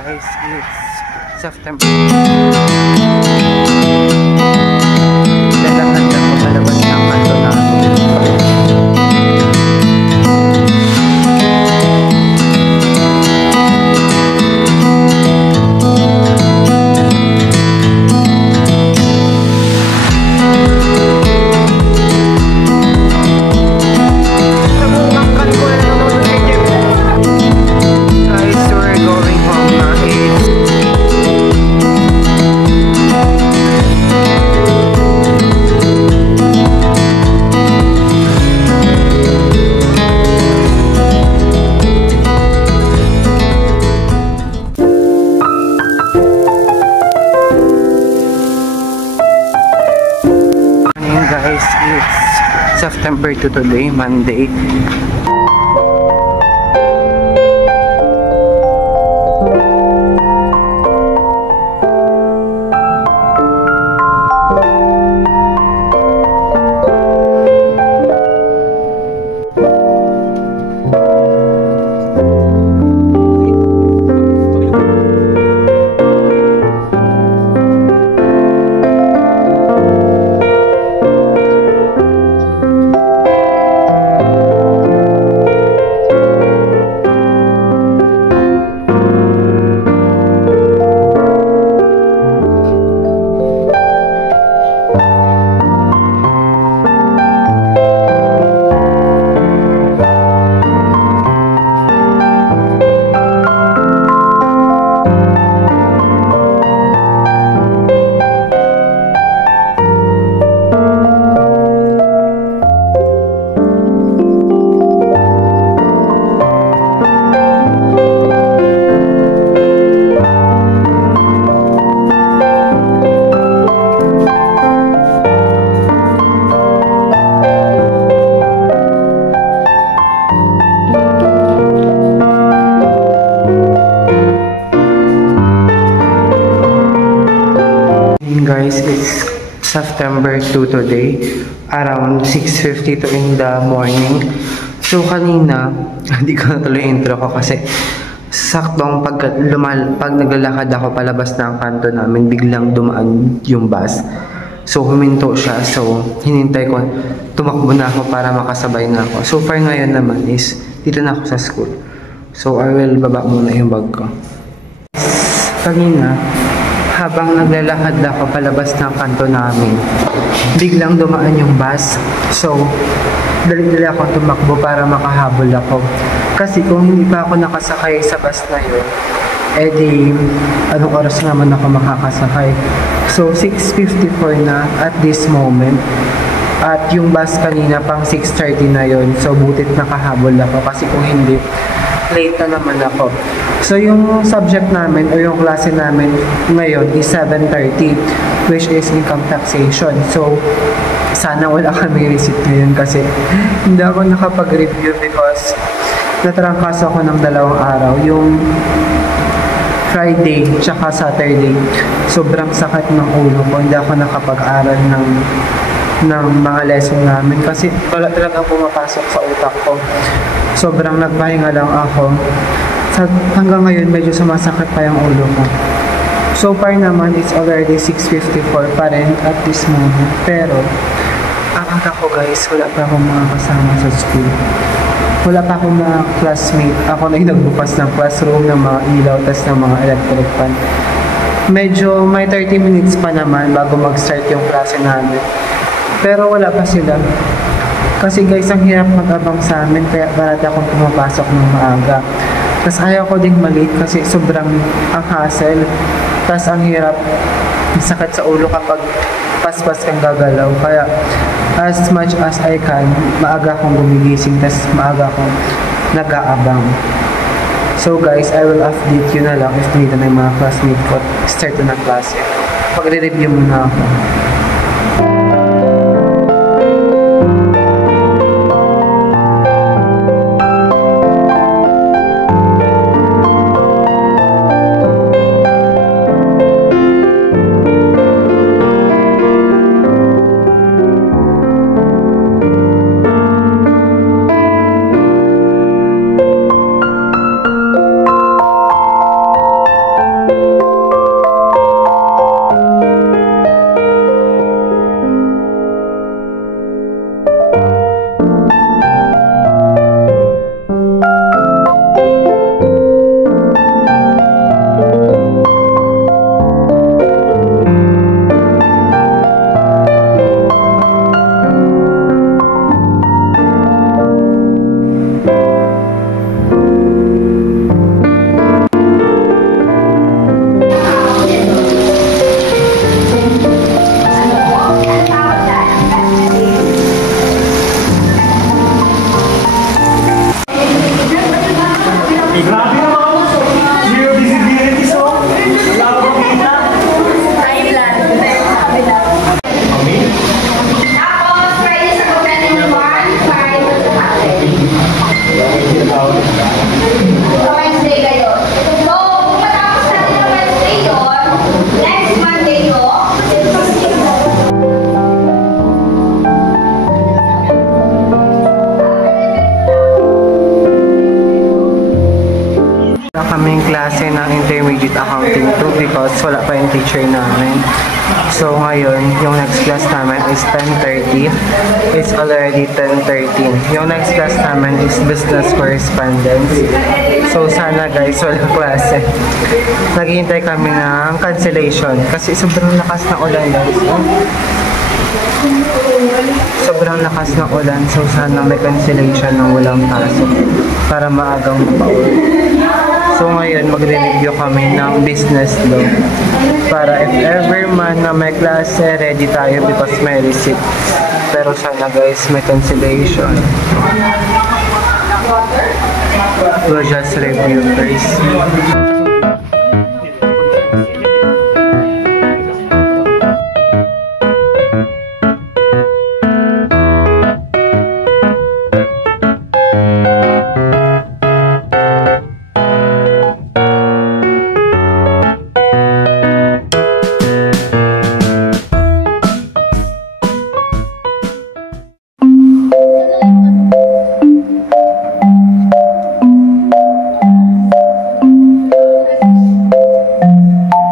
guys, it's September. Lalakad ako palabas ng kanto namin. Guys, it's September 2 today, Monday. Guys, it's September 2 today, around 6:52 in the morning. So kanina, hindi ko natuloy intro ko kasi saktong pag naglalakad ako palabas ng kanto namin, biglang dumaan yung bus. So huminto siya, so hinintay ko, tumakbo na ako para makasabay na ako. So far ngayon naman is, dito na ako sa school. So I will baba muna yung bag ko. Kanina, habang naglalakad ako palabas ng kanto namin, biglang dumaan yung bus. So, dali-dali ako tumakbo para makahabol ako. Kasi kung hindi pa ako nakasakay sa bus na yun, edi, anong oras naman ako makakasakay? So, 6:54 na at this moment. At yung bus kanina pang 6:30 na yun. So, butit nakahabol ako kasi kung hindi, late na naman ako. So, yung subject namin o yung klase namin ngayon is 7:30, which is income taxation. So, sana wala kami receipt ngayon kasi hindi ako nakapag-review because natrangkas ako ng 2 araw. Yung Friday tsaka Saturday, sobrang sakit ng ulo ko. Hindi ako nakapag-aral ng mga lesson namin kasi wala talagang pumapasok sa utak ko. Sobrang nagpahinga lang ako. Hanggang ngayon medyo sumasakit pa yung ulo ko. So far naman it's already 6:54 pa rin at this moment. Pero ang aga ko guys, wala pa akong mga kasama sa school. Wala pa akong mga classmate. Ako na yung nagbukas ng classroom, ng mga ilaw, tas ng mga electric fan. Medyo may 30 minutes pa naman bago mag-start yung klase namin. Pero wala pa sila. Kasi guys, ang hirap mag-abang sa amin kaya parati akong pumapasok ng maaga. Tapos ayaw ko ding malate kasi sobrang ang hassle. Tapos ang hirap, sakit sa ulo kapag paspas kang gagalaw. Kaya as much as I can, maaga akong gumigising. Tapos maaga akong nag-aabang. So guys, I will update you na lang if nito na yung mga classmate ko. Start na ng klase. Pagre-review muna ako. klase ng intermediate accounting 2 because wala pa yung teacher namin. So ngayon, yung next class namin is 10:30. It's already 10:13. Yung next class namin is business correspondence. So sana guys, walang klase. Naghihintay kami ng cancellation kasi sobrang lakas ng ulan guys. Sobrang lakas ng ulan, so sana may cancellation ng walang pasok para maagang mapauwi. So ngayon, magre-review kami ng business law para if ever man na may klase, ready tayo because may receipt. Pero sana guys, may cancellation. We'll just review first.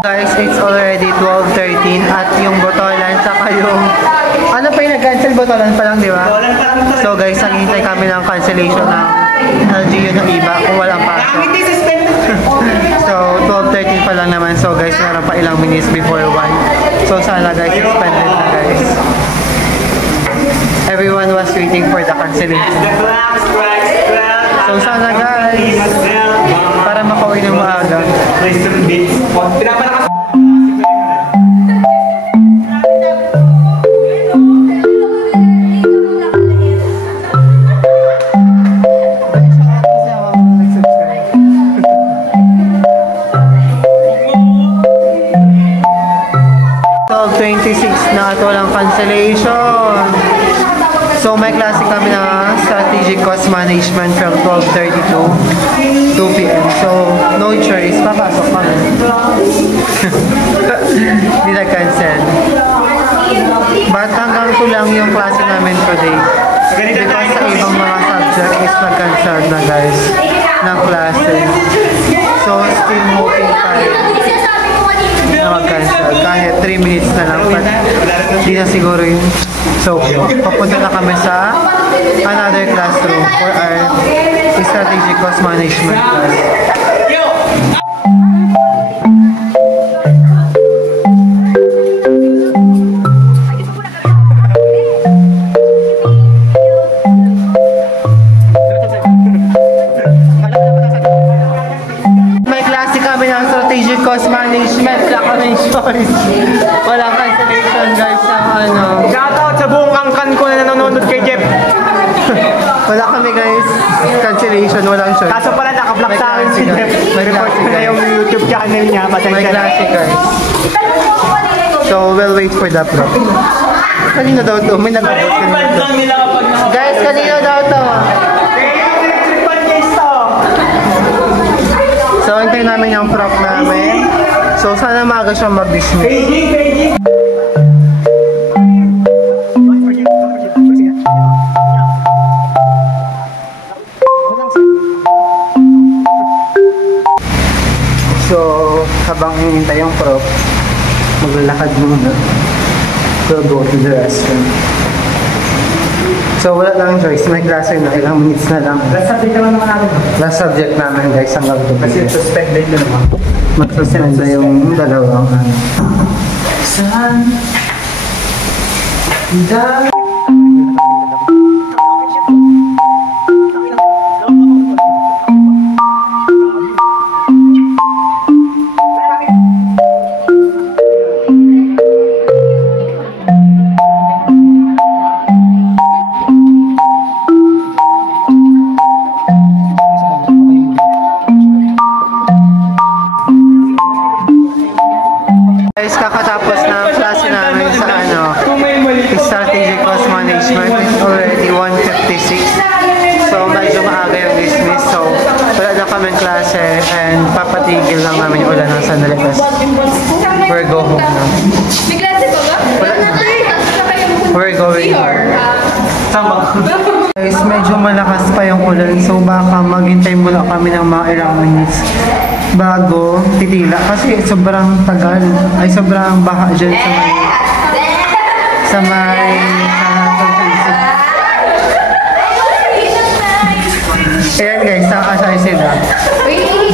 Guys, it's already 12:13 at yung botolan saka yung ano pa yung nag-cancel, botolan pa lang, di ba? So guys, naghihintay kami ng cancellation ng LGU ng iba kung walang pasok. So 12:13 pa lang naman, so guys, meron pa ilang minutes before 1. So sana guys, suspended na guys. Everyone was waiting for the cancellation. So sana guys, para makauwi ng maaga. Na at walang cancellation. So may klase kami na strategic cost management from 12:30 to 2 p.m. So no choice, papasok kami. Hindi na-cancel. But hanggang 2 lang yung klase namin today. Because sa ibang mga subject is nag-cancel na guys ng klase. So still hoping tayo na mag-cancel kahit 3 minutes na lang, but hindi na siguro yun. So papunta na kami sa another classroom for our strategic cost management class. Strategic cost management, walang cancellation guys sa ano. Shoutout sa buong angkan ko na nanonood kay Jeff. Wala kami guys, cancellation, walang choice. Kaso pala naka-block sa akin si Jeff. Report ko na yung YouTube channel niya. May klase guys. So we'll wait for the prop. Kanina daw to, may nag-upload kanina to. Guys, kanina daw to. So, hintayin namin yung prop namin. So, sana maaga siya mag-dismiss. So, habang hinintay yung prop, maglalakad muna. We'll go to the restroom. So, wala lang choice. May klase na. Ilang minutes na lang. Last subject naman natin. Last subject namin guys, hanggang gabi. Kasi suspended na naman. Magsusunod na yung dalawang ano. Saan? Kakatapos ng klase namin sa ano, strategic cost management. It's already 1:56. So medyo maaga yung dismiss. So wala na kaming klase and papatigil lang namin yung ulan ng sandali. We're go home na. May klase pa ba? Wala na. We're going home. Guys, medyo malakas pa yung ulan. So baka maghintay muna kami ng mga ilang minutes bago titila kasi sobrang tagal. Ay, sobrang baha dyan sa may ayan guys, nakasay sila.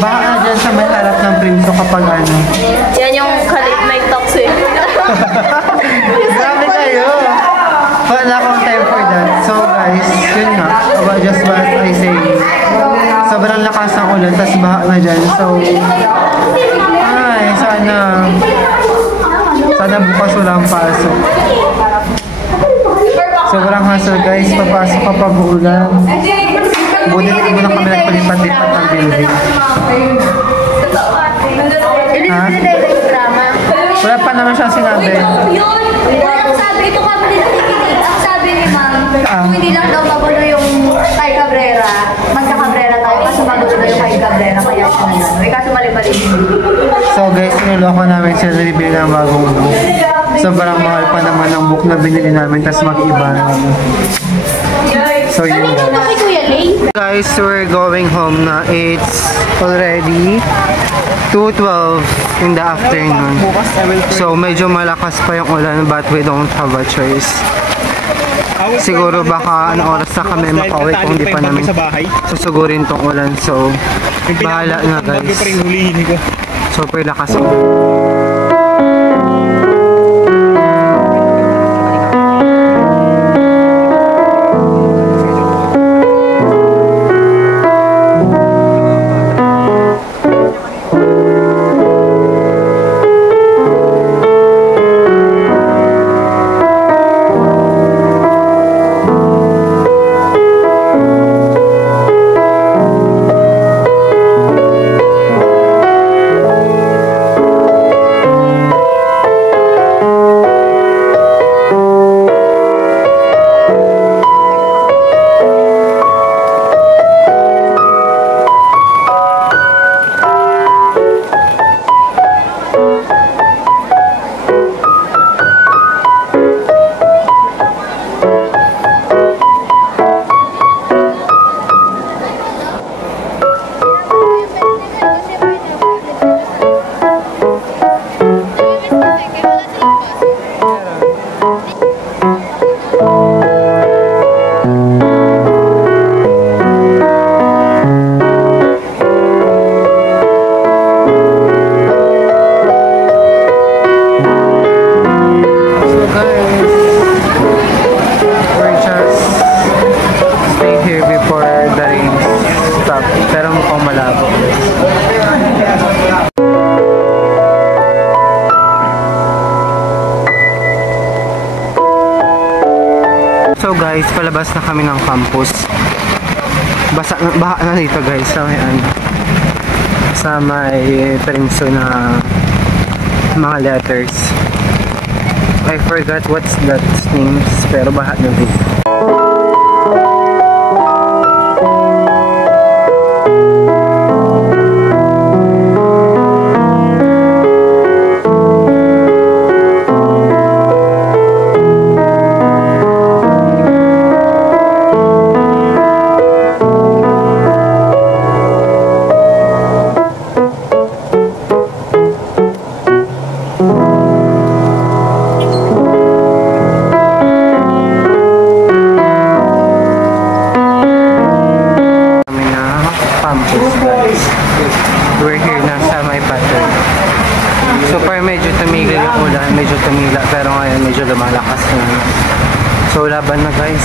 Baka dyan sa may harap ng Prinso kapag ano. Yan yung late-night talks eh. Grabe kayo! Wala akong time for that. So guys, yun nga. Just what I say. Sobrang lakas ng ulan, tas baha na dyan. So, ay, sana bukas walang pasok. Sobrang hassle guys, papasok ka pa buulan. Buti mo na kami nagpalipat-lipat ng building. Ha? Wala pa naman siyang sinabi. Ang sabi, ito ka pa din nakikinig. Ang sabi ni ma'am, kung hindi lang daw magulo yung kay Cabrera, magka-Cabrera tayo kasi magulo daw yung kay Cabrera, kaya siya na yun. Kaso mali-mali. So guys, sinuloko namin sila nabibili ng bagong book. Sobrang mahal pa naman ang book na binili namin, tas mag-iba naman. So yun guys, we're going home na. It's already 2:12 in the afternoon. So medyo malakas pa yung ulan but we don't have a choice. Siguro baka anong oras na kami makauwi kung di pa namin susugurin tong ulan. So bahala na guys. Super lakas ulan. So guys, palabas na kami ng campus. Baha na dito guys sa may sa may Prinso na mga letters. I forgot what's that names, pero baha na dito. We're here na sa may pattern. So far medyo tumigil yung ulan, medyo tumila, pero ngayon medyo lumalakas na. So laban na guys.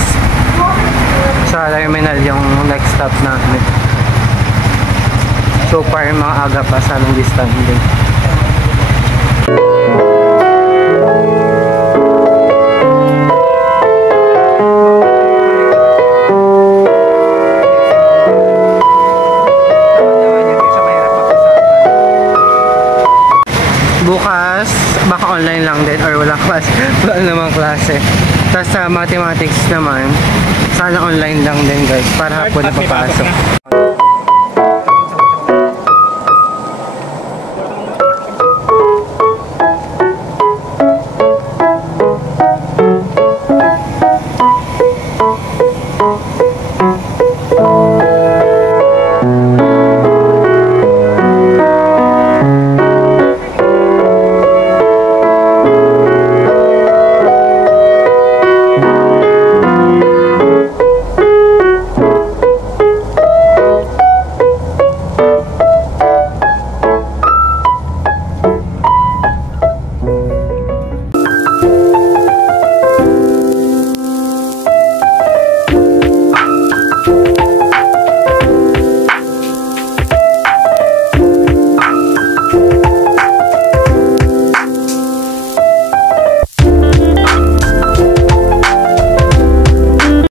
Sa terminal yung next stop namin. So far mga aga pa sa long distance din. Bukas, baka online lang din or wala class, wala namang klase. Tapos sa mathematics naman, sana online lang din guys, para hapon na papasok.